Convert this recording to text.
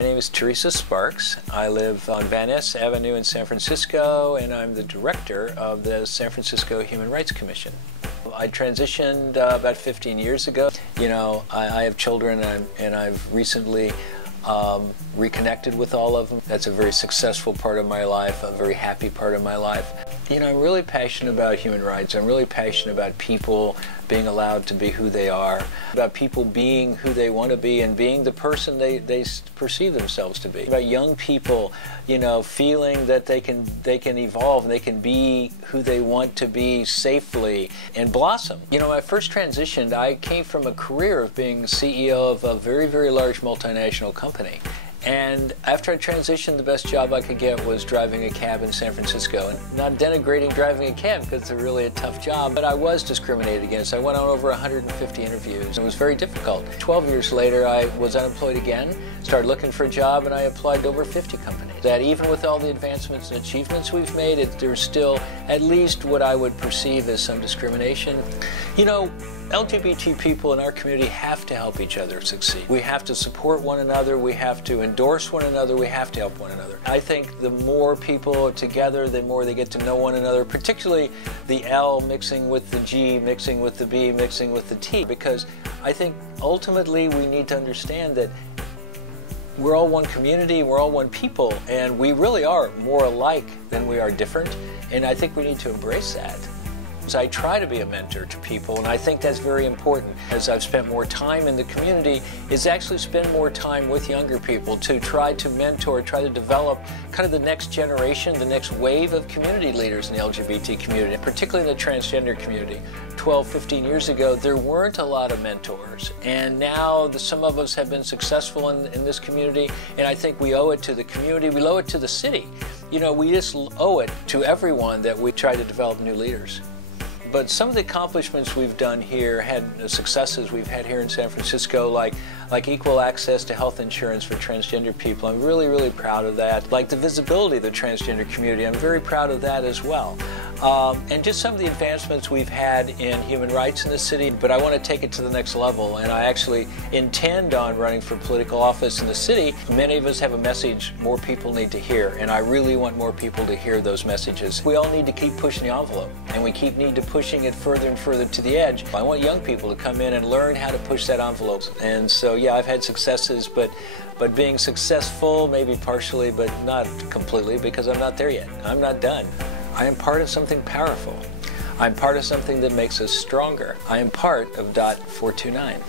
My name is Theresa Sparks. I live on Van Ness Avenue in San Francisco, and I'm the director of the San Francisco Human Rights Commission. I transitioned about 15 years ago. You know, I have children, and I've recently reconnected with all of them. That's a very successful part of my life, a very happy part of my life. You know, I'm really passionate about human rights. I'm really passionate about people being allowed to be who they are, about people being who they want to be and being the person they perceive themselves to be. About young people, you know, feeling that they can evolve and they can be who they want to be safely and blossom. You know, when I first transitioned, I came from a career of being CEO of a very, very large multinational company. And after I transitioned, the best job I could get was driving a cab in San Francisco. And not denigrating driving a cab, because it's really a tough job, but I was discriminated against. I went on over 150 interviews. It was very difficult. 12 years later, I was unemployed again, started looking for a job, and I applied to over 50 companies. That even with all the advancements and achievements we've made, there's still at least what I would perceive as some discrimination. You know, LGBT people in our community have to help each other succeed. We have to support one another, we have to endorse one another, we have to help one another. I think the more people are together, the more they get to know one another, particularly the L mixing with the G, mixing with the B, mixing with the T, because I think ultimately we need to understand that we're all one community, we're all one people, and we really are more alike than we are different, and I think we need to embrace that. I try to be a mentor to people, and I think that's very important. As I've spent more time in the community, is actually spend more time with younger people to try to mentor, try to develop kind of the next generation, the next wave of community leaders in the LGBT community, particularly in the transgender community. 12, 15 years ago, there weren't a lot of mentors, and now some of us have been successful in this community, and I think we owe it to the community, we owe it to the city. You know, we just owe it to everyone that we try to develop new leaders. But some of the accomplishments we've done here, successes we've had here in San Francisco, like equal access to health insurance for transgender people. I'm really, really proud of that. Like the visibility of the transgender community, I'm very proud of that as well. And just some of the advancements we've had in human rights in the city, but I want to take it to the next level, and I actually intend on running for political office in the city. Many of us have a message more people need to hear, and I really want more people to hear those messages. We all need to keep pushing the envelope, and we need to pushing it further and further to the edge. I want young people to come in and learn how to push that envelope. And so, yeah, I've had successes, but being successful, maybe partially, but not completely, because I'm not there yet. I'm not done. I am part of something powerful. I'm part of something that makes us stronger. I am part of DOT 429.